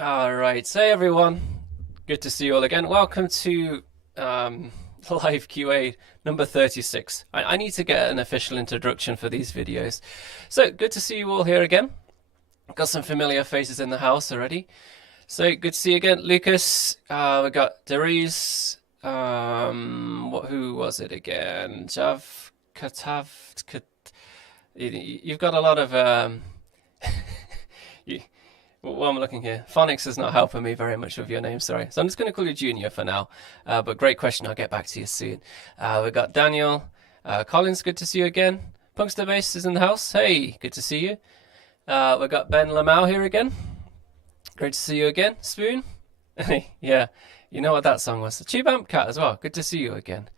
All right, so hey everyone, good to see you all again. Welcome to Live QA number 36. I need to get an official introduction for these videos. So good to see you all here again. Got some familiar faces in the house already. So good to see you again, Lucas. We got Deriz. Who was it again? Jav Katav. You've got a lot of you, Well, I'm looking here. Phonics is not helping me very much with your name, sorry. So I'm just going to call you Junior for now. But great question. I'll get back to you soon. We've got Daniel. Collins, good to see you again. Punkster Base is in the house. Hey, good to see you. We've got Ben Lamau here again. Great to see you again. Spoon. Yeah, you know what that song was. The Tube Amp Cat as well. Good to see you again.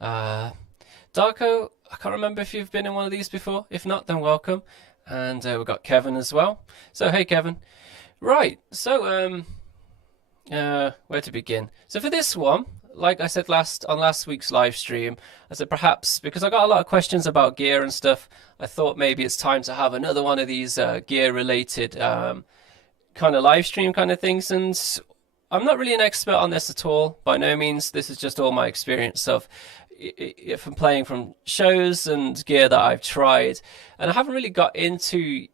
Darko, I can't remember if you've been in one of these before. If not, then welcome. And we've got Kevin as well. So, hey, Kevin. Right, so where to begin? So for this one, like I said on last week's live stream, I said perhaps because I got a lot of questions about gear and stuff, I thought maybe it's time to have another one of these gear-related kind of live stream kind of things. And I'm not really an expert on this at all, by no means. This is just all my experience of from playing from shows and gear that I've tried, and I haven't really got into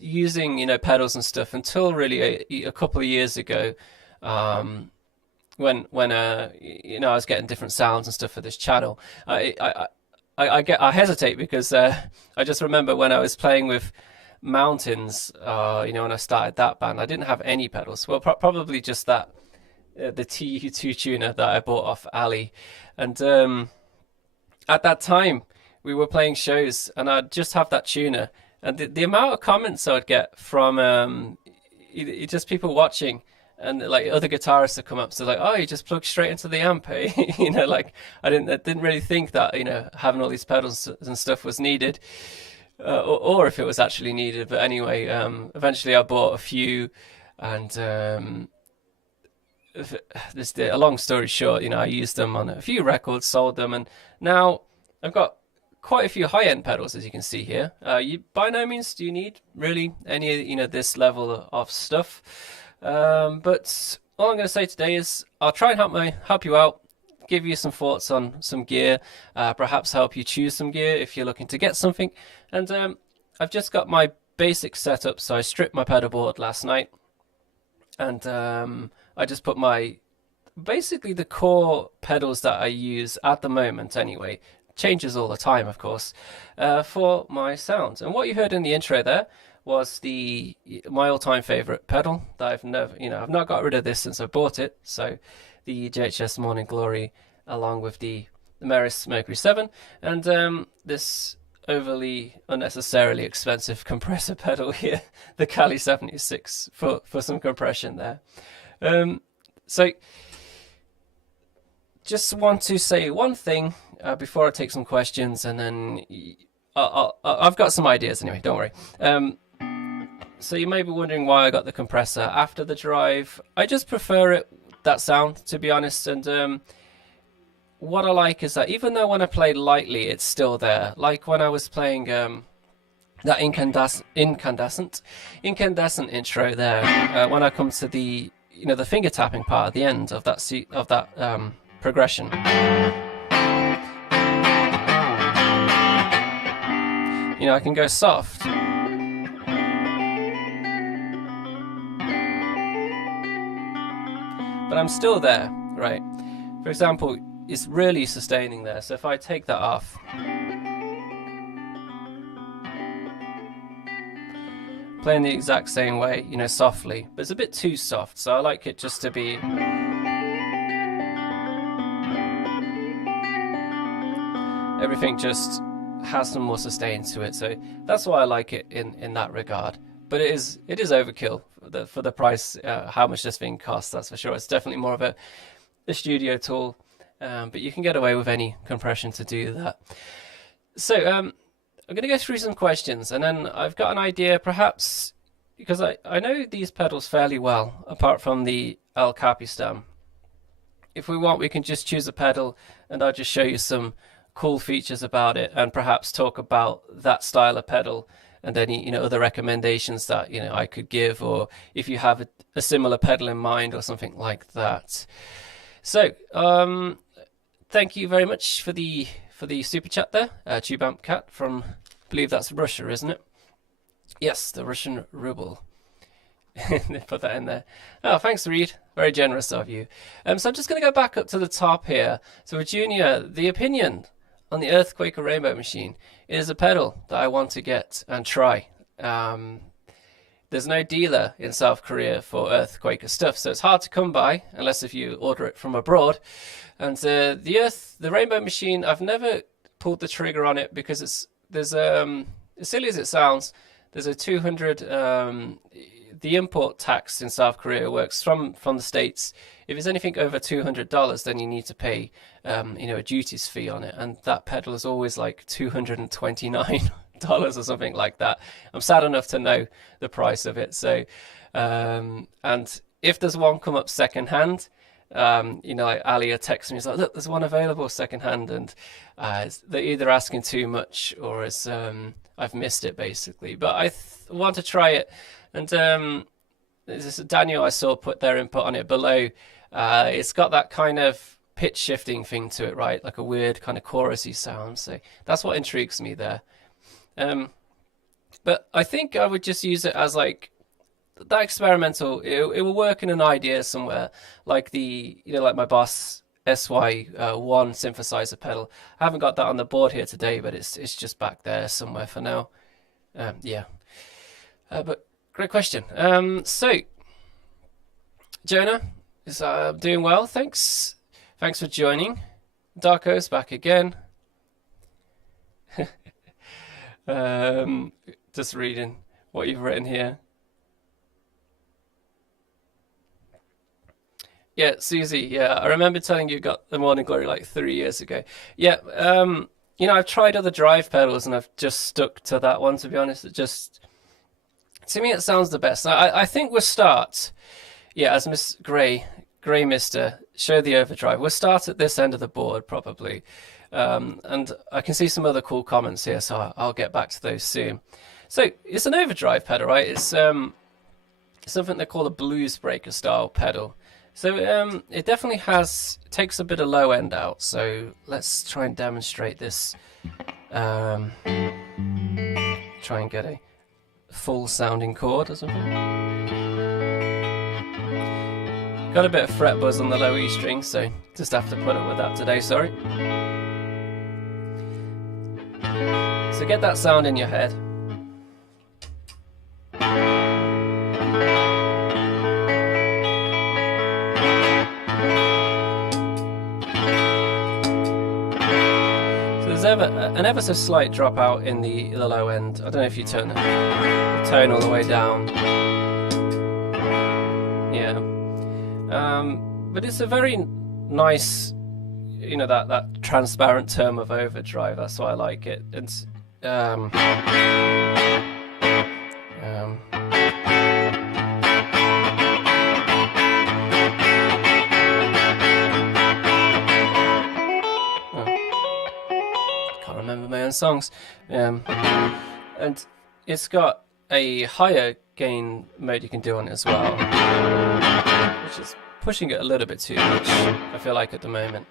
using pedals and stuff until really a couple of years ago, when I was getting different sounds and stuff for this channel. I hesitate because I just remember when I was playing with Mountains, when I started that band, I didn't have any pedals. Well, probably just that the TU2 tuner that I bought off Ali, and at that time we were playing shows and I'd just have that tuner. And the amount of comments I would get from just people watching, and like other guitarists that come up, so like, oh, you just plug straight into the amp, eh? Like I didn't really think that having all these pedals and stuff was needed, or if it was actually needed. But anyway, eventually I bought a few, and a long story short, I used them on a few records, sold them, and now I've got quite a few high-end pedals, as you can see here. You by no means do you need really any this level of stuff, but all I'm going to say today is I'll try and help you out, give you some thoughts on some gear, perhaps help you choose some gear if you're looking to get something. And I've just got my basic setup, so I stripped my pedal board last night, and I just put basically the core pedals that I use at the moment anyway. Changes all the time, of course, for my sounds. And what you heard in the intro there was my all-time favorite pedal that I've not got rid of this since I bought it. So the JHS Morning Glory, along with the Meris Mercury 7, and this overly unnecessarily expensive compressor pedal here, the Kali 76, for some compression there. So just want to say one thing before I take some questions, and then I've got some ideas anyway, don't worry. So you may be wondering why I got the compressor after the drive. I just prefer that sound, to be honest, and what I like is that even though when I play lightly, it's still there. Like when I was playing that incandescent intro there, when I come to the the finger tapping part at the end of that progression. I can go soft. But I'm still there, right? For example, it's really sustaining there. So if I take that off, playing the exact same way, softly, but it's a bit too soft. So I like it just to be everything just has some more sustain to it, so that's why I like it in that regard. But it is overkill for the price, how much this thing costs, that's for sure. It's definitely more of a studio tool, but you can get away with any compression to do that. So I'm going to go through some questions, and then I've got an idea, perhaps because I know these pedals fairly well, apart from the El Capistan. If we want, we can just choose a pedal and I'll just show you some cool features about it, and perhaps talk about that style of pedal and any other recommendations that I could give, or if you have a similar pedal in mind or something like that. So thank you very much for the super chat there, Tube Amp Cat from, I believe that's Russia, isn't it? Yes, the Russian ruble. They put that in there. Oh, thanks, Reed. Very generous of you. So I'm just going to go back up to the top here. So Virginia, the opinion on the Earthquaker Rainbow Machine is a pedal that I want to get and try. There's no dealer in South Korea for Earthquaker stuff, so it's hard to come by unless if you order it from abroad. And the Rainbow Machine, I've never pulled the trigger on it because there's as silly as it sounds, there's a 200 the import tax in South Korea works from the States. If it's anything over $200, then you need to pay a duties fee on it, and that pedal is always like $229 or something like that. I'm sad enough to know the price of it. So and if there's one come up secondhand, like Alia texts me, he's like, look, there's one available secondhand, and they're either asking too much or it's I've missed it basically. But I want to try it. And this Daniel, I saw put their input on it below. It's got that kind of pitch shifting thing to it, right? Like a weird kind of chorusy sound. So that's what intrigues me there. But I think I would just use it as like that experimental. It will work in an idea somewhere, like like my Boss SY1 synthesizer pedal. I haven't got that on the board here today, but it's just back there somewhere for now. Yeah. But great question. So, Jonah is doing well. Thanks for joining. Darko's back again. Just reading what you've written here. Yeah, Susie. Yeah, I remember telling you got the Morning Glory like 3 years ago. Yeah. I've tried other drive pedals and I've just stuck to that one. To be honest, to me, it sounds the best. I think we'll start, as Miss Grey Mister, show the overdrive. We'll start at this end of the board, probably. And I can see some other cool comments here, so I'll get back to those soon. So, it's an overdrive pedal, right? It's something they call a blues breaker style pedal. So, it definitely takes a bit of low end out. So, let's try and demonstrate this. Try and get a full sounding chord or something. Got a bit of fret buzz on the low E string, so just have to put up with that today, sorry. So get that sound in your head. So there's an ever so slight dropout in the low end. I don't know if you turn the tone all the way down. Yeah. But it's a very nice, that transparent term of overdrive. That's why I like it. It's songs, and it's got a higher gain mode you can do on it as well, which is pushing it a little bit too much, I feel like, at the moment.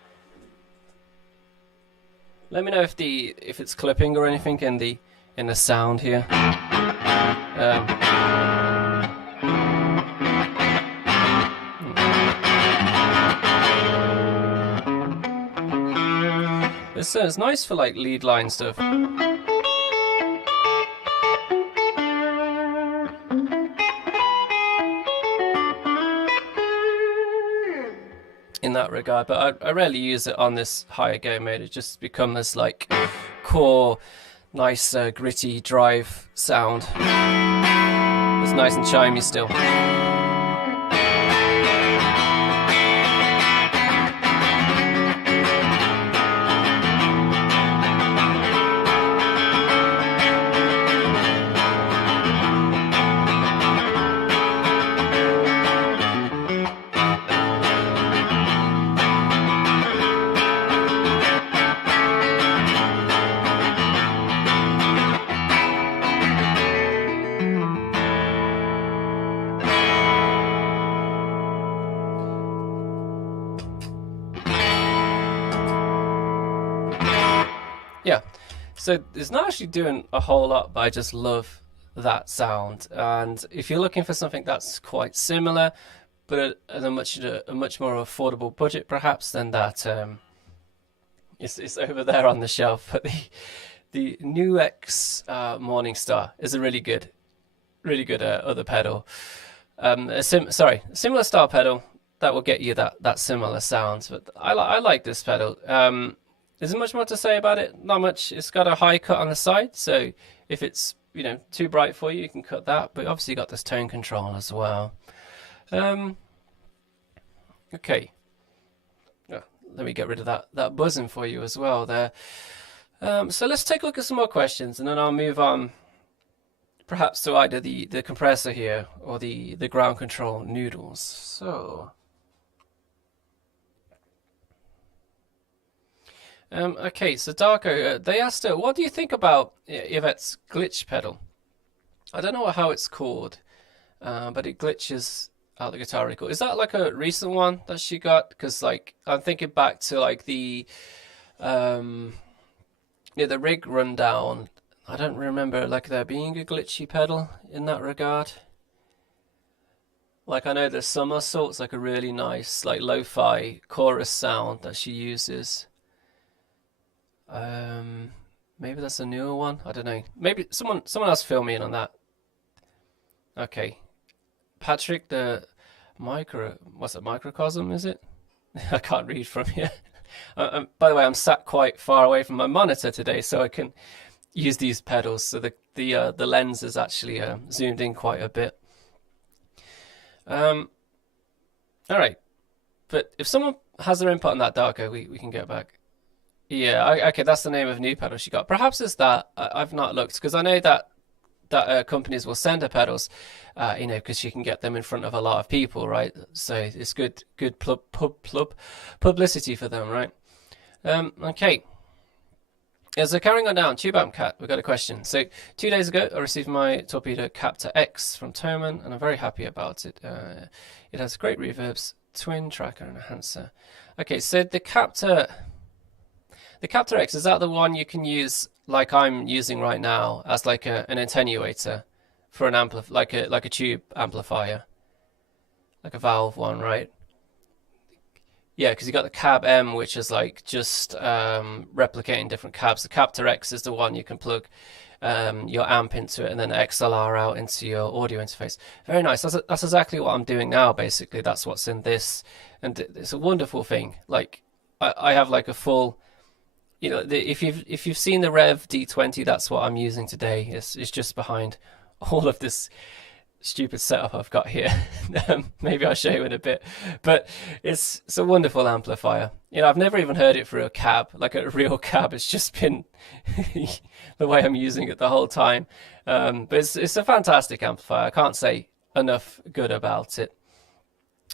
Let me know if it's clipping or anything in the sound here. It's nice for like lead line stuff. In that regard, but I rarely use it on this higher gain mode. It just becomes this like core, nice gritty drive sound. It's nice and chimey still. So it's not actually doing a whole lot, but I just love that sound. And if you're looking for something that's quite similar, but at a much more affordable budget, perhaps, then that it's over there on the shelf. But the New X Morningstar is a really good other pedal. A similar style pedal that will get you that similar sound. But I like this pedal. There's much more to say about it. Not much. It's got a high cut on the side, so if it's too bright for you, you can cut that. But obviously, you got this tone control as well. Okay. Oh, let me get rid of that buzzing for you as well there. So let's take a look at some more questions, and then I'll move on, perhaps to either the compressor here or the ground control noodles. So. Okay, so Darko, they asked her, what do you think about Yvette's glitch pedal? I don't know how it's called, but it glitches out the guitar really cool. Is that like a recent one that she got? Because like I'm thinking back to like the rig rundown. I don't remember like there being a glitchy pedal in that regard. Like I know there's Somersault's like a really nice like lo-fi chorus sound that she uses. Maybe that's a newer one. I don't know. Maybe someone else fill me in on that. Okay, Patrick, what's it? Microcosm, is it? I can't read from here. By the way, I'm sat quite far away from my monitor today, so I can use these pedals. So the lens is actually zoomed in quite a bit. All right, but if someone has their input on that, Darko, we can get back. Yeah, okay, that's the name of new pedal she got. Perhaps it's that. I've not looked because I know that companies will send her pedals, because she can get them in front of a lot of people, right? So it's good publicity for them, right? Okay. Yeah, so carrying on down, Tube Amp Cat, we've got a question. So 2 days ago, I received my Torpedo Captor X from Thomann, and I'm very happy about it. It has great reverbs, twin tracker, and enhancer. Okay, so the Captor X, is that the one you can use like I'm using right now as like an attenuator for an like a tube amplifier, like a valve one, right? Yeah, because you got the Cab M, which is like just replicating different cabs. The Captor X is the one you can plug your amp into it and then XLR out into your audio interface. Very nice. That's exactly what I'm doing now. Basically, that's what's in this, and it's a wonderful thing. Like I have like a full. If you've seen the Rev D20, that's what I'm using today. It's just behind all of this stupid setup I've got here. Maybe I'll show you in a bit, but it's a wonderful amplifier. I've never even heard it through a cab, like a real cab. It's just been the way I'm using it the whole time. But it's a fantastic amplifier. I can't say enough good about it.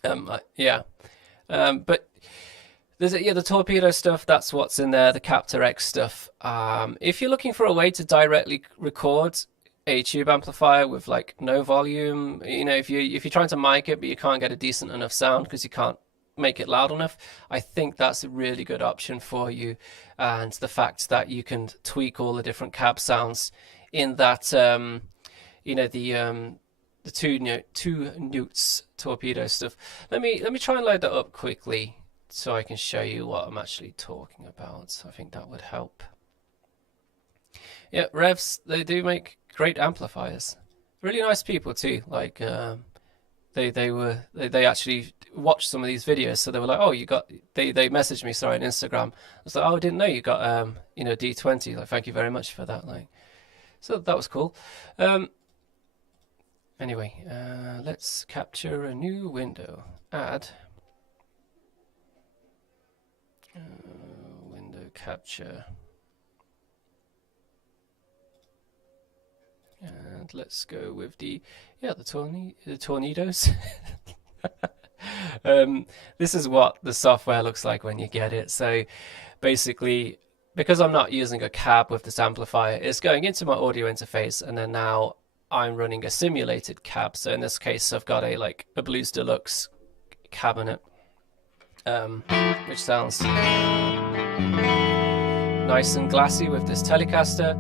But the Torpedo stuff, that's what's in there, the Captor X stuff. If you're looking for a way to directly record a tube amplifier with like no volume, if you're trying to mic it but you can't get a decent enough sound because you can't make it loud enough, I think that's a really good option for you. And the fact that you can tweak all the different cab sounds in that, the two notes Torpedo stuff. Let me try and load that up quickly, so I can show you what I'm actually talking about. I think that would help. Yeah, Revs, they do make great amplifiers. Really nice people too. Like they actually watched some of these videos, so they were like, oh, they messaged me, sorry, on Instagram. I was like, oh, I didn't know you got D20. Like, thank you very much for that. Like, so that was cool. Anyway, let's capture a new window. Add. Window capture, and let's go with the tornadoes. This is what the software looks like when you get it. So basically, because I'm not using a cab with this amplifier, it's going into my audio interface, and then now I'm running a simulated cab. So in this case, I've got a Blues Deluxe cabinet. Which sounds nice nice and glassy with this Telecaster.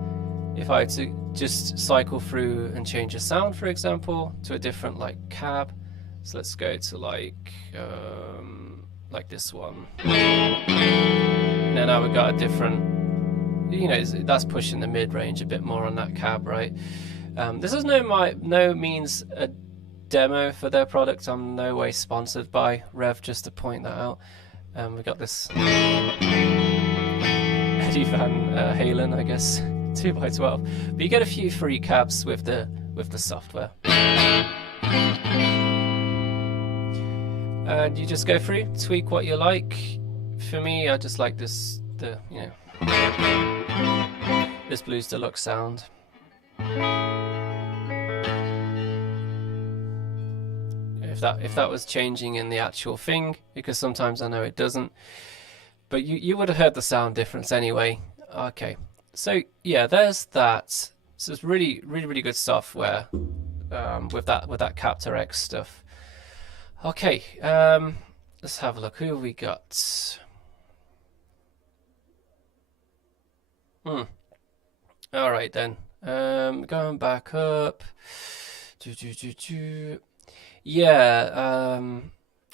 If I had to just cycle through and change the sound, for example, to a different like cab, so let's go to like this one. Now we've got a different, you know, that's pushing the mid-range a bit more on that cab, right? This is no means a demo for their product. I'm no way sponsored by Rev, just to point that out. We've got this Eddie Van Halen, I guess, 2x12. But you get a few free cabs with the software. And you just go through, tweak what you like. For me, I just like this, this Blues Deluxe sound. If that was changing in the actual thing, because sometimes I know it doesn't, but you would have heard the sound difference anyway. Okay, so yeah, there's that. So it's really good software with that Captor X stuff. Okay, let's have a look. Who have we got? All right then. Going back up. Yeah.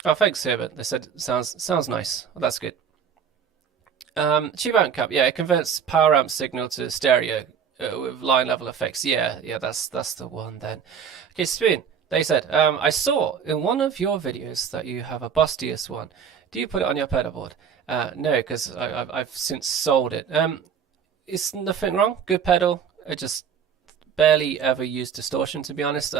Oh, thanks, Herbert. They said sounds nice. Well, that's good. Tube amp cap. Yeah, it converts power amp signal to stereo with line level effects. Yeah, that's the one then. Okay, Spoon. They said, I saw in one of your videos that you have a Boss DS1. Do you put it on your pedal board? No, because I've since sold it. It's nothing wrong. Good pedal. I just barely ever use distortion, to be honest.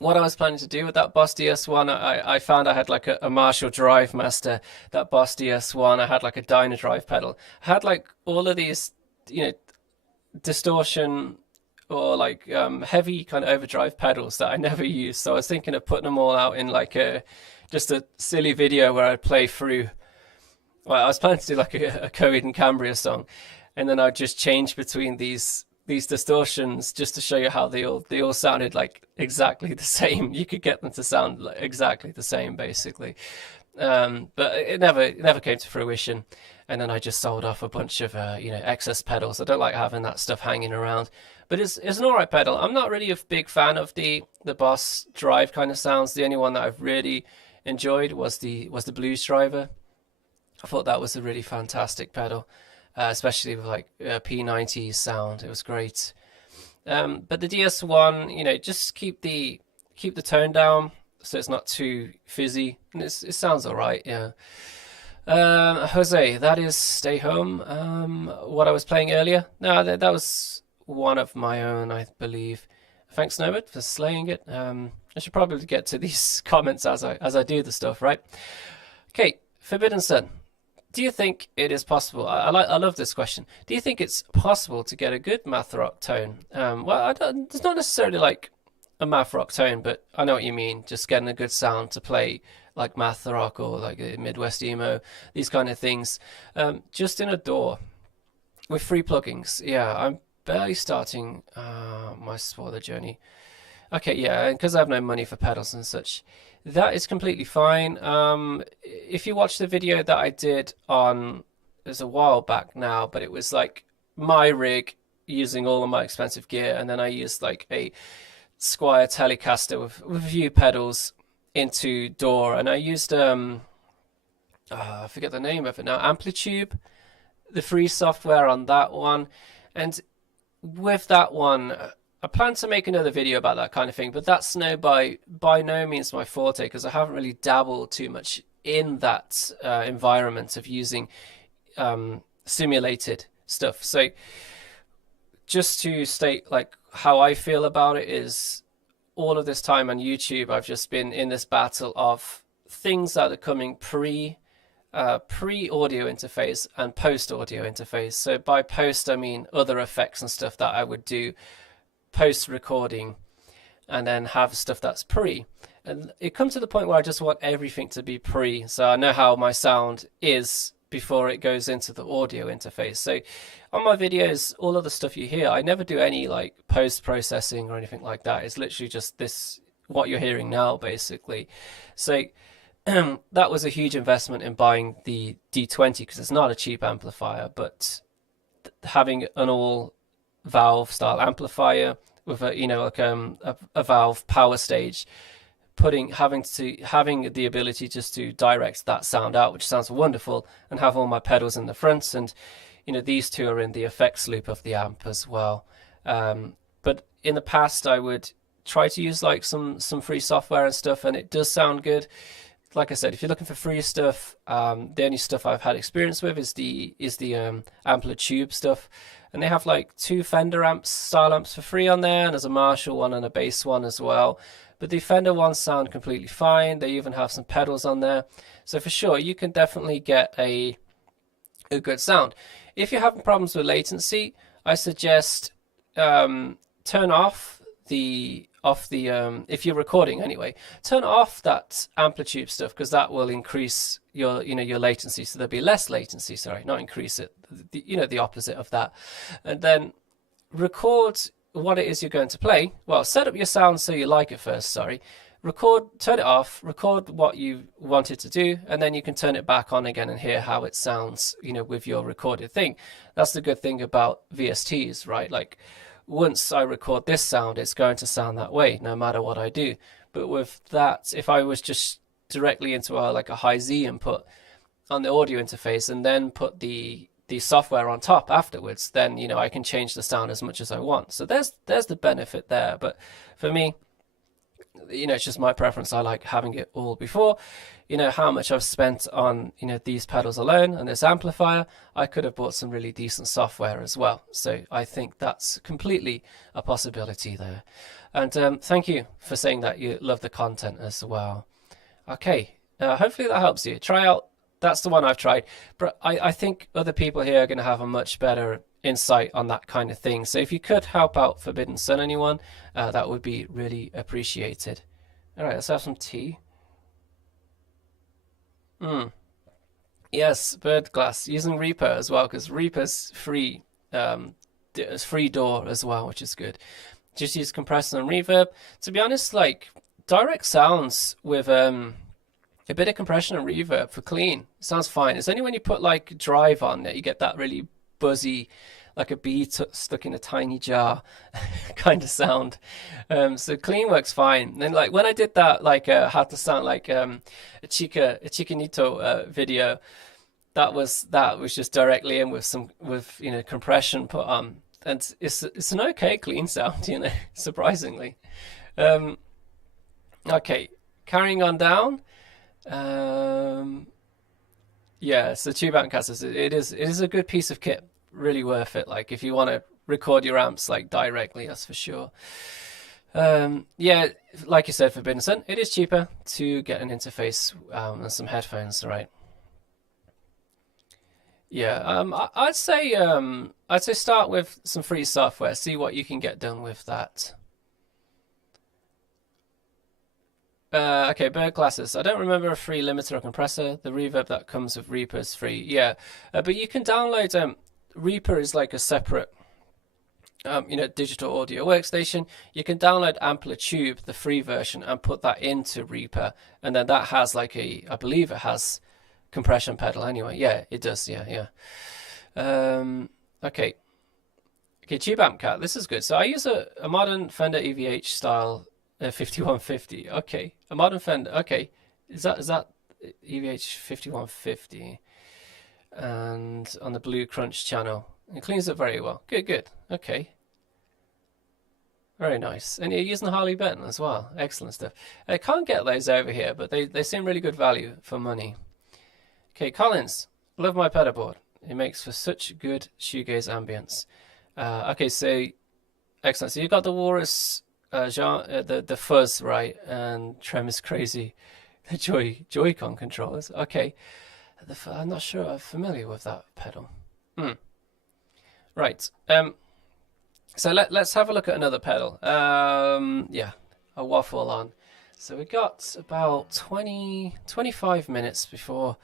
What I was planning to do with that Boss DS1, I found I had like a Marshall Drive Master, that Boss DS1. I had like a Dyna Drive pedal. I had like all of these, distortion or like heavy kind of overdrive pedals that I never used. So I was thinking of putting them all out in like just a silly video where I'd play through. Well, I was planning to do like a Coheed and Cambria song, and then I'd just change between these distortions just to show you how they all sounded like exactly the same. You could get them to sound like exactly the same, basically. But it never came to fruition. And then I just sold off a bunch of excess pedals. I don't like having that stuff hanging around. But it's an alright pedal. I'm not really a big fan of the Boss Drive kind of sounds. The only one that I've really enjoyed was the Blues Driver. I thought that was a really fantastic pedal, especially with like P90 sound. It was great. But the DS1, just keep the tone down so it's not too fizzy, and it sounds alright. Yeah. Jose, that is Stay Home. What I was playing earlier. No, that was one of my own, I believe. Thanks, Norbert, for slaying it. I should probably get to these comments as I do the stuff, right? Okay, Forbidden Sun. Do you think it is possible? I love this question. Do you think it's possible to get a good math rock tone? Well, it's not necessarily like a math rock tone, but I know what you mean. Just getting a good sound to play like math rock or like a Midwest emo, these kind of things. Just in a DAW with free plugins. Yeah, I'm barely starting my Spoiler journey. Okay, yeah, because I have no money for pedals and such. That is completely fine. If you watch the video that I did it was a while back now, but it was like my rig using all of my expensive gear, and then I used like a Squier Telecaster with a few pedals into DAW, and I used I forget the name of it now, Amplitude, the free software on that one. And with that one, I plan to make another video about that kind of thing, but that's by no means my forte, because I haven't really dabbled too much in that environment of using simulated stuff. So just to state like how I feel about it is, all of this time on YouTube, I've just been in this battle of things that are coming pre-audio interface and post-audio interface. So by post, I mean other effects and stuff that I would do post-recording, and then have stuff that's pre. And it comes to the point where I just want everything to be pre, so I know how my sound is before it goes into the audio interface. So on my videos, all of the stuff you hear, I never do any like post-processing or anything like that. It's literally just this, what you're hearing now, basically. So that was a huge investment in buying the D20 because it's not a cheap amplifier, but having an all valve style amplifier with a a valve power stage, having the ability just to direct that sound out, which sounds wonderful, and have all my pedals in the front, and these two are in the effects loop of the amp as well. But in the past I would try to use like some free software and stuff, and it does sound good. Like I said, if you're looking for free stuff, the only stuff I've had experience with is the Untitled Tube stuff, and they have like 2 Fender style amps for free on there, and there's a Marshall one and a bass one as well. But the Fender ones sound completely fine. They even have some pedals on there, so for sure you can definitely get a good sound. If you're having problems with latency, I suggest turn off if you're recording anyway, turn off that amplitude stuff, because that will increase your your latency. So there'll be less latency, sorry, not increase it, the opposite of that. And then record what it is you're going to play. Well, set up your sound so you like it first, sorry. Turn it off, record what you wanted to do, and then you can turn it back on again and hear how it sounds, with your recorded thing. That's the good thing about VSTs, right? Like, once I record this sound, it's going to sound that way no matter what I do. But with that, if I was just directly into like a high Z input on the audio interface and then put the software on top afterwards, then I can change the sound as much as I want. So there's the benefit there. But for me, it's just my preference. I like having it all before. How much I've spent on these pedals alone and this amplifier, I could have bought some really decent software as well. So I think that's completely a possibility there. And thank you for saying that you love the content as well. Okay, hopefully that helps you. Try out, that's the one I've tried, but I think other people here are going to have a much better insight on that kind of thing. So if you could help out Forbidden Sun, anyone, that would be really appreciated. All right, let's have some tea. Yes, Bird Glass, using Reaper as well, because Reaper's free. It's free door as well, which is good. Just use compressor and reverb. To be honest, like direct sounds with a bit of compression and reverb for clean sounds fine. It's only when you put like drive on that you get that really buzzy, like a bee stuck in a tiny jar kind of sound. So clean works fine. And like when I did that, like how to sound like a Chicanito video, that was just directly in with compression put on, and it's an okay clean sound, surprisingly. Okay, carrying on down. Yeah, so Tube Amp-Casters, it is a good piece of kit. Really worth it. Like if you want to record your amps like directly, that's for sure. Yeah, like you said, Forbidden Sun, it is cheaper to get an interface and some headphones, right? Yeah, I'd say start with some free software, see what you can get done with that. Okay, Bird Glasses. I don't remember a free limiter or compressor. The reverb that comes with Reaper is free. Yeah, but you can download. Reaper is like a separate, digital audio workstation. You can download Amplitude, the free version, and put that into Reaper, and then that has like I believe it has compression pedal anyway. Yeah, it does. Yeah. Okay, Tube Amp Cat. This is good. So I use a modern Fender EVH style 5150. Okay, a modern Fender. Okay, is that EVH 5150? And on the Blue Crunch channel, it cleans up very well. Good. Okay, very nice. And you're using the Harley Benton as well. Excellent stuff. I can't get those over here, but they seem really good value for money. Okay, Collins, love my pedal board. It makes for such good shoegaze ambience. Okay, so excellent. So you've got the Walrus, the fuzz, right, and Trem is crazy. The Joy-Con controllers. Okay, I'm not sure I'm familiar with that pedal. Right. So let's have a look at another pedal. Yeah, a waffle on. So we got about 25 minutes before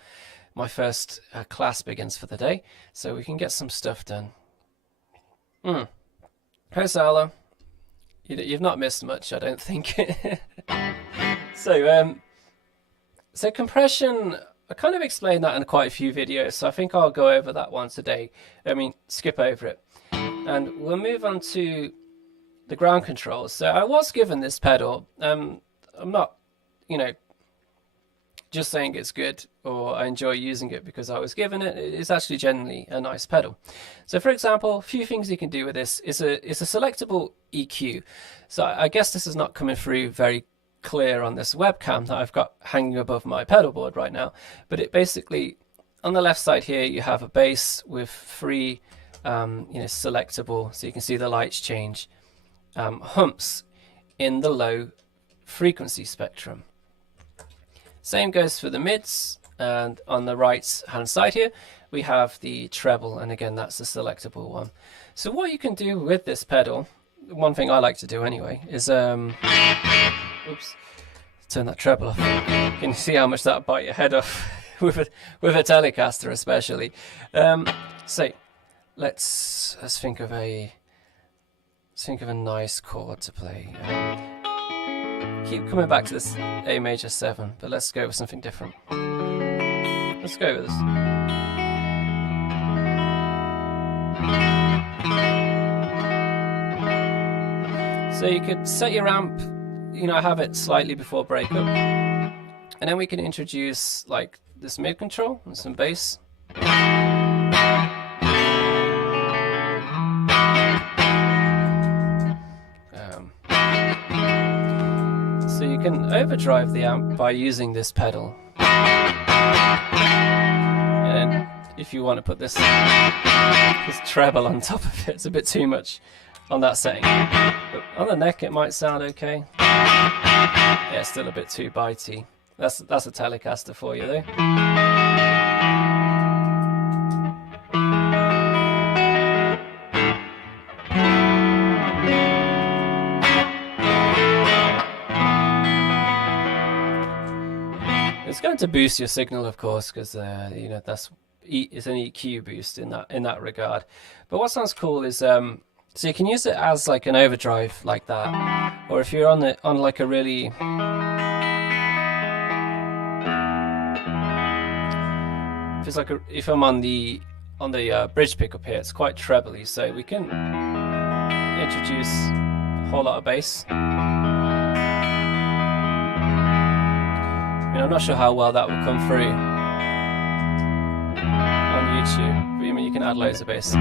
my first class begins for the day, so we can get some stuff done. Hey, Sala. You've not missed much, I don't think. So, So compression, I kind of explained that in quite a few videos, so I think I'll go over that one today. I mean, skip over it. And we'll move on to the ground controls. So I was given this pedal. I'm not, you know, just saying it's good or I enjoy using it because I was given it. It's actually generally a nice pedal. So for example, a few things you can do with this is it's a selectable EQ. So I guess this is not coming through very clear on this webcam that I've got hanging above my pedal board right now, but it basically, on the left side here, you have a bass with three selectable, so you can see the lights change, humps in the low frequency spectrum. Same goes for the mids, and on the right hand side here we have the treble, and again that's the selectable one. So what you can do with this pedal, one thing I like to do anyway, is oops, turn that treble off. Can you see how much that bite your head off with a Telecaster especially? So let's think of a nice chord to play. Keep coming back to this A major 7, but let's go with something different. Let's go with this. So you could set your amp, have it slightly before breakup, and then we can introduce like this mid control and some bass. So you can overdrive the amp by using this pedal, and then if you want to put this treble on top of it, it's a bit too much on that setting, but on the neck it might sound okay. Yeah, still a bit too bitey. That's a Telecaster for you though. It's going to boost your signal, of course, because it's an EQ boost in that regard. But what sounds cool is so you can use it as like an overdrive like that, or if you're on like a really if I'm on the bridge pickup here, it's quite trebly, so we can introduce a whole lot of bass. I'm not sure how well that will come through on YouTube, but you can add loads of bass.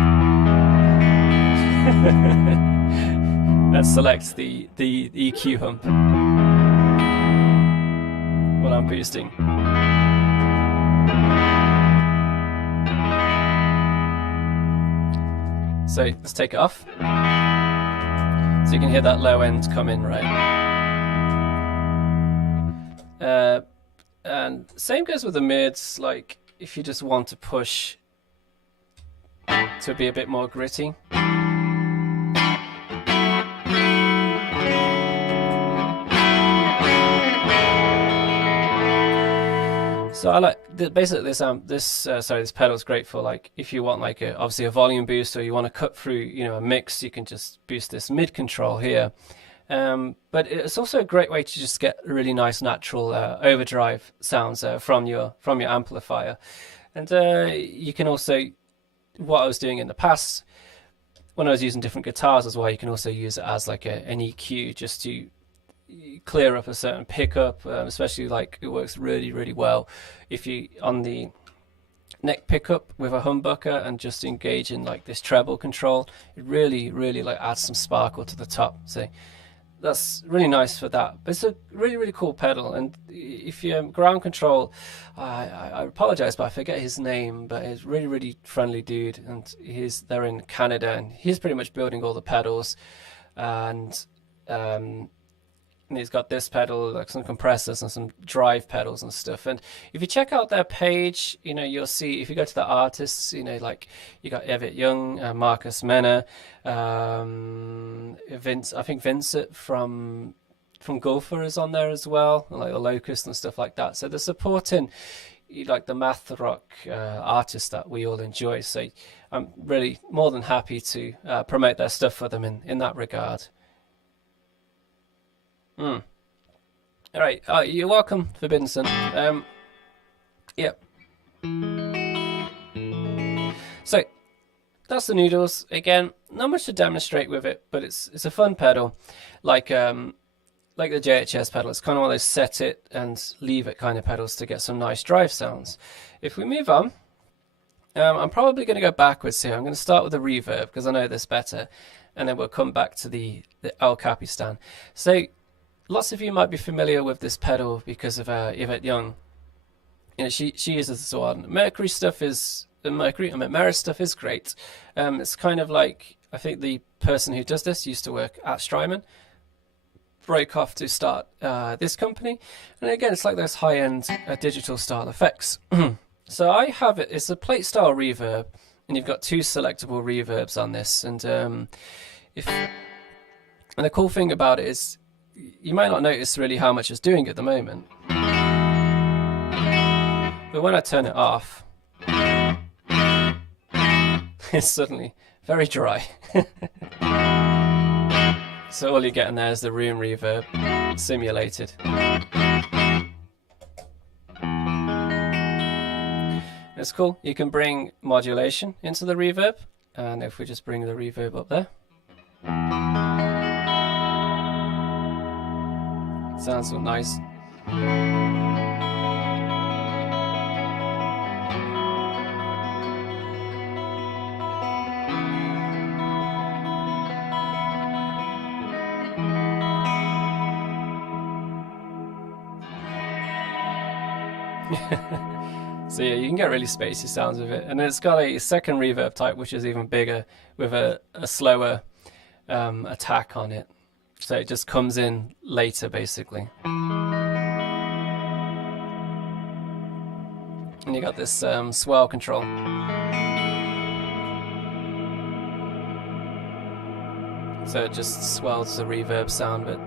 Let's select the EQ hump while I'm boosting. So let's take it off, so you can hear that low end come in, right? And same goes with the mids, like if you just want to push to be a bit more gritty. So I like basically this pedal is great for like if you want like obviously a volume boost, or you want to cut through a mix, you can just boost this mid control here. But it's also a great way to just get really nice natural overdrive sounds from your amplifier. And you can also, what I was doing in the past when I was using different guitars as well, you can also use it as like an EQ just to clear up a certain pickup, especially like it works really well if you on the neck pickup with a humbucker and just engage in like this treble control. It really like adds some sparkle to the top. So that's really nice for that. But it's a really cool pedal. And if you ground control, I apologize, but I forget his name, but he's really friendly dude, and they're in Canada, and he's pretty much building all the pedals, and he's got this pedal, like some compressors and some drive pedals and stuff. And if you check out their page, you'll see, if you go to the artists, like you got Evit Young, Marcus Mena, I think Vincent from Gopher is on there as well, like the Locust and stuff like that. So they're supporting like the math rock artists that we all enjoy. So I'm really more than happy to promote their stuff for them in that regard. All right, you're welcome, Forbidden Sun. Yeah. So that's the Noodles. Again, not much to demonstrate with it, but it's a fun pedal, like the JHS pedal. It's kind of one of those set it and leave it kind of pedals to get some nice drive sounds. If we move on, I'm probably going to go backwards here. I'm going to start with the reverb because I know this better, and then we'll come back to the El Capistan. So lots of you might be familiar with this pedal because of Yvette Young. You know, she uses this one. Mercury stuff is Merit stuff is great. It's kind of like, I think the person who does this used to work at Strymon, broke off to start this company, and again, it's like those high-end digital style effects. So I have it. It's a plate style reverb, and you've got two selectable reverbs on this. And and the cool thing about it is, you might not notice really how much it's doing at the moment, but when I turn it off, it's suddenly very dry. So all you're getting there is the room reverb simulated. It's cool. You can bring modulation into the reverb, and if we just bring the reverb up there, sounds so nice. So yeah, you can get really spacey sounds with it, and it's got a second reverb type which is even bigger with a slower attack on it, so it just comes in later basically. And you got this swell control, so it just swells the reverb sound, but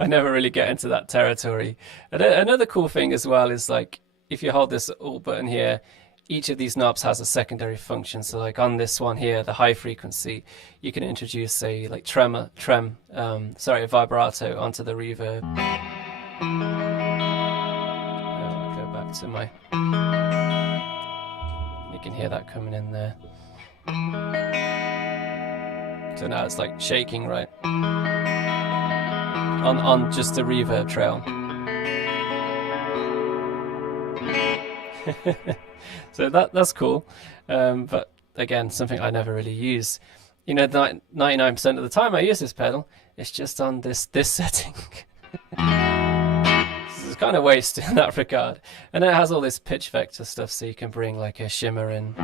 I never really get into that territory. And another cool thing as well is, like, if you hold this Alt button here, each of these knobs has a secondary function. So like on this one here, the high frequency, you can introduce a like a vibrato onto the reverb. I'll go back to my, you can hear that coming in there. So now it's like shaking, right? On just the reverb trail. So that's cool, but again, something I never really use. You know, 99% of the time I use this pedal, it's just on this setting. It's kind of waste in that regard. And it has all this pitch vector stuff, so you can bring like a shimmer in.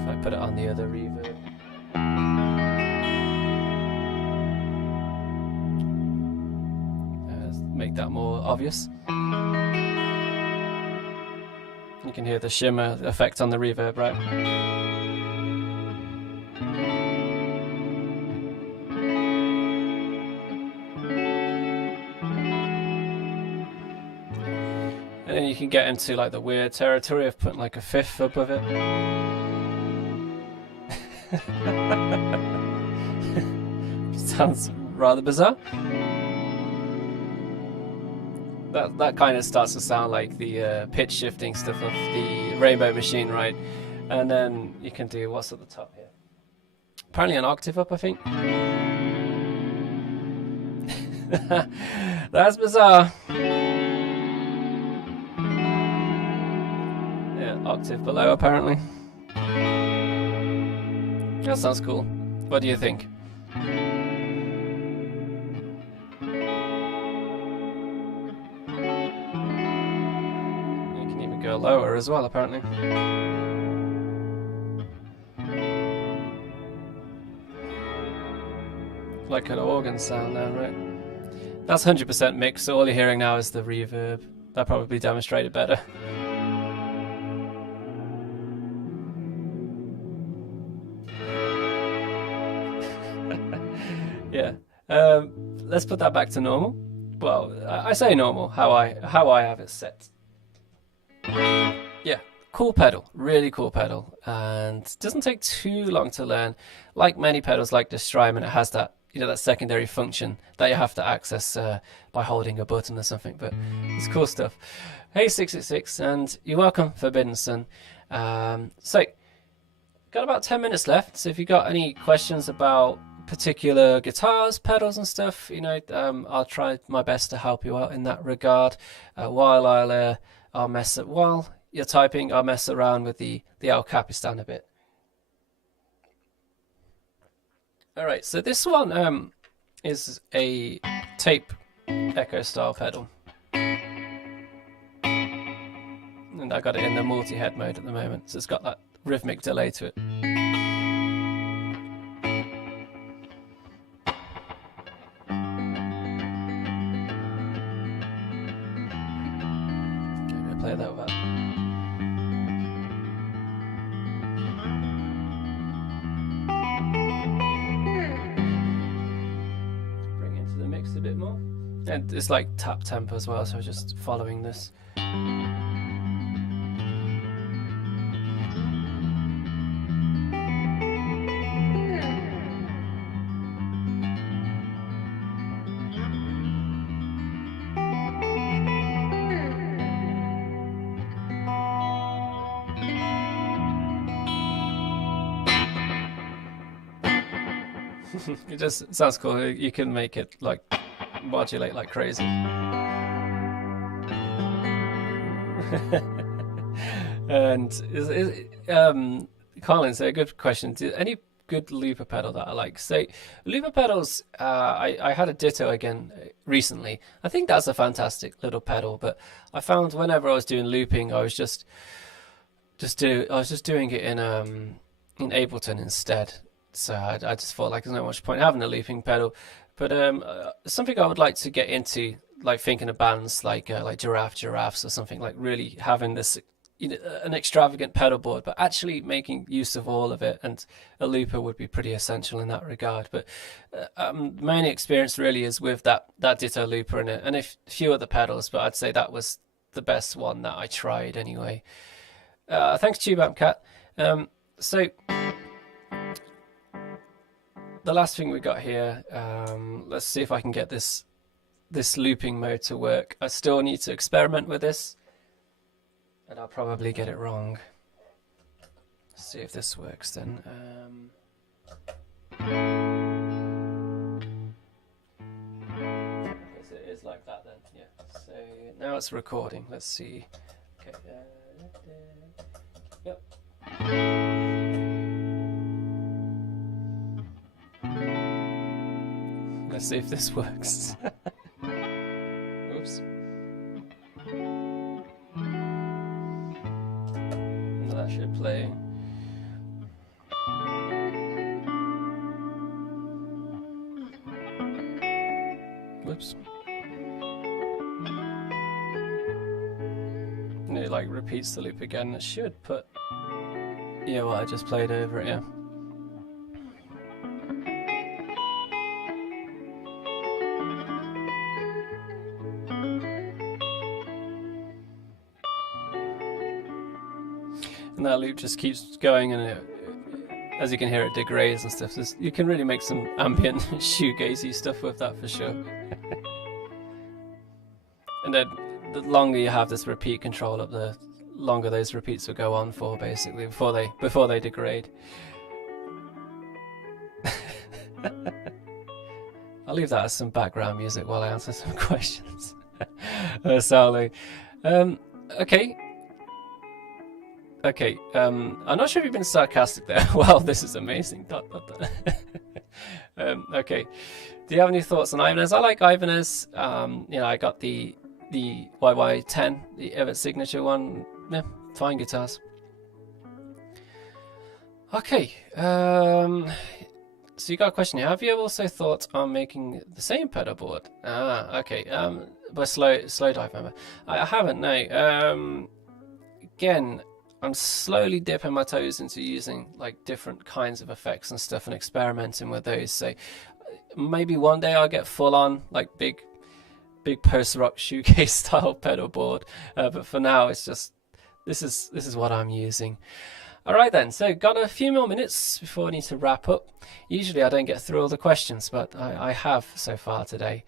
If I put it on the other reverb. Make that more obvious. You can hear the shimmer effect on the reverb, right? And then you can get into like the weird territory of putting like a fifth above it. Sounds rather bizarre. That kind of starts to sound like the pitch shifting stuff of the Rainbow Machine, right? And then you can do what's at the top here. Apparently an octave up, I think. That's bizarre. Yeah, octave below apparently. That sounds cool. What do you think? Go lower as well, apparently. Like an organ sound now, right? That's 100% mixed, so all you're hearing now is the reverb. That probably demonstrated better. Yeah. Let's put that back to normal. Well, I say normal, how I have it set. Yeah, cool pedal, really cool pedal, and doesn't take too long to learn. Like many pedals like the Strymon, it has that that secondary function that you have to access by holding a button or something. But it's cool stuff. Hey 666, and you're welcome, Forbidden Sun. So got about 10 minutes left, so if you got any questions about particular guitars, pedals and stuff, I'll try my best to help you out in that regard. While you're typing, I'll mess around with the El Capistan a bit. Alright, so this one is a tape echo style pedal. And I got it in the multi-head mode at the moment, so it's got that rhythmic delay to it. Play that without. Bring it into the mix a bit more. And it's like tap tempo as well, so I'm just following this. It just sounds cool. You can make it like modulate like crazy. And Collins, a good question. Any good looper pedal that I like? So looper pedals, I had a Ditto again recently. I think that's a fantastic little pedal, but I found whenever I was doing looping, I was just doing it in Ableton instead. So I just thought like there's not much point having a looping pedal, but something I would like to get into, like thinking of bands like Giraffes or something, like really having this, an extravagant pedal board, but actually making use of all of it, and a looper would be pretty essential in that regard. But my only experience really is with that Ditto looper in it, and a few other pedals, but I'd say that was the best one that I tried anyway. Thanks, TubeAmp Cat. So the last thing we got here, let's see if I can get this looping mode to work. I still need to experiment with this, and I'll probably get it wrong. Let's see if this works then. So it is like that then, yeah. So now it's recording. Let's see. Okay. Yep. Let's see if this works. Oops. That should play. Whoops. And it like repeats the loop again. It should put, yeah, what I just played over it, yeah. And that loop just keeps going, and it, as you can hear, it degrades and stuff. So you can really make some ambient shoegazy stuff with that for sure. And then the longer you have this repeat control up, the longer those repeats will go on for, basically, before they degrade. I'll leave that as some background music while I answer some questions. Sally. Okay. Okay, I'm not sure if you've been sarcastic there. Wow, this is amazing. Okay, do you have any thoughts on Ibanez? I like Ibanez. I got the YY10, the Everett Signature one. Yeah, fine guitars. Okay, so you got a question here. Have you also thought on making the same pedal board? Okay, by slow dive member. I haven't, no. Again, I'm slowly dipping my toes into using like different kinds of effects and stuff and experimenting with those. So maybe one day I'll get full on like big post-rock shoegaze style pedal board. But for now, it's just this is what I'm using. All right then, so got a few more minutes before I need to wrap up. Usually I don't get through all the questions, but I have so far today.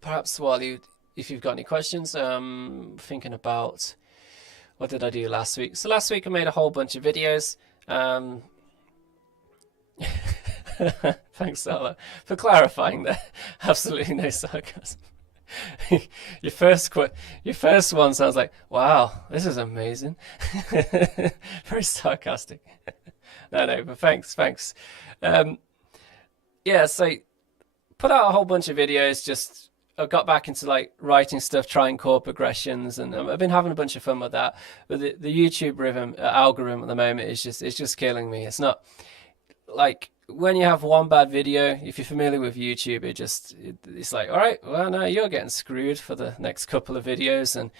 Perhaps if you've got any questions, thinking about what did I do last week. So last week I made a whole bunch of videos. Thanks, Sarah, for clarifying that. Absolutely no sarcasm. Your first one sounds like, wow, this is amazing. Very sarcastic. No, but thanks. Yeah, so put out a whole bunch of videos. I got back into like writing stuff, trying chord progressions, and I've been having a bunch of fun with that. But the YouTube rhythm algorithm at the moment is just killing me. It's not like when you have one bad video, if you're familiar with YouTube, it's like, all right, well, no, you're getting screwed for the next couple of videos. And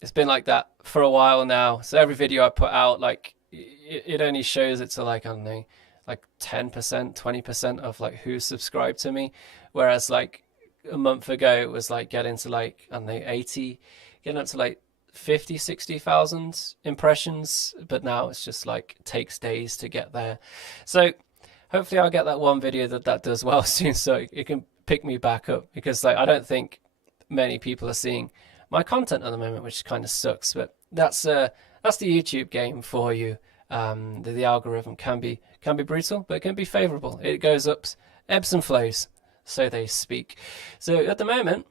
it's been like that for a while now. So every video I put out, like it only shows it to like, I don't know, like 10%, 20% of like who subscribed to me. Whereas like a month ago, it was like getting to like, I don't know, getting up to like 50, 60,000 impressions. But now it's just like, it takes days to get there. So hopefully I'll get that one video that does well soon, so it can pick me back up, because like I don't think many people are seeing my content at the moment, which kind of sucks. But that's the YouTube game for you. The algorithm can be brutal, but it can be favorable. It goes up, ebbs and flows, so they speak. So at the moment,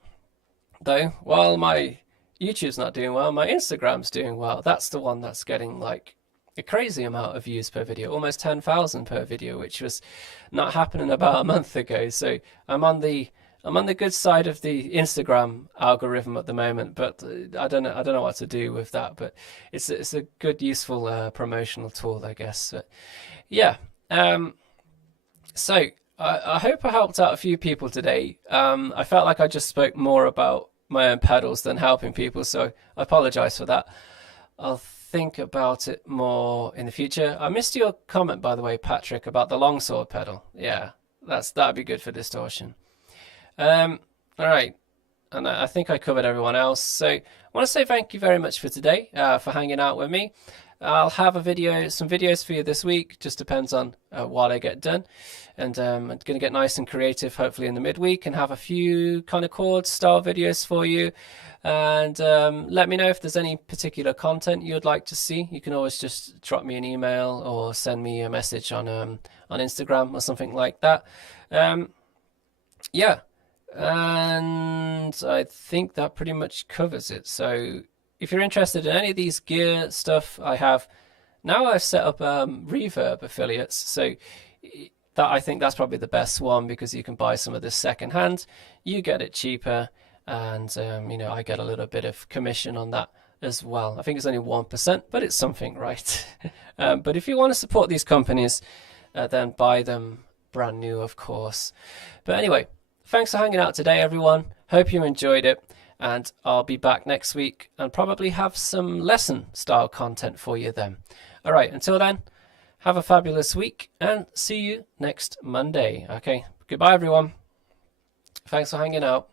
though, while my YouTube's not doing well, my Instagram's doing well. That's the one that's getting like a crazy amount of views per video, almost 10,000 per video, which was not happening about a month ago. So I'm on the good side of the Instagram algorithm at the moment, but I don't know what to do with that. But it's a good, useful promotional tool, I guess. But yeah. So I hope I helped out a few people today. I felt like I just spoke more about my own pedals than helping people, so I apologize for that. I'll think about it more in the future. I missed your comment, by the way, Patrick, about the longsword pedal. Yeah, that'd be good for distortion. All right, and I think I covered everyone else. So I want to say thank you very much for today, for hanging out with me. I'll have some videos for you this week. Just depends on what I get done. And I'm going to get nice and creative, hopefully in the midweek, and have a few kind of chord style videos for you. And let me know if there's any particular content you'd like to see. You can always just drop me an email or send me a message on Instagram or something like that. Yeah, and I think that pretty much covers it. So if you're interested in any of these gear stuff, I've set up Reverb affiliates. So I think that's probably the best one, because you can buy some of this secondhand. You get it cheaper, and I get a little bit of commission on that as well. I think it's only 1%, but it's something, right? But if you want to support these companies, then buy them brand new, of course. But anyway, thanks for hanging out today, everyone. Hope you enjoyed it. And I'll be back next week and probably have some lesson style content for you then. All right, until then, have a fabulous week and see you next Monday. Okay, goodbye, everyone. Thanks for hanging out.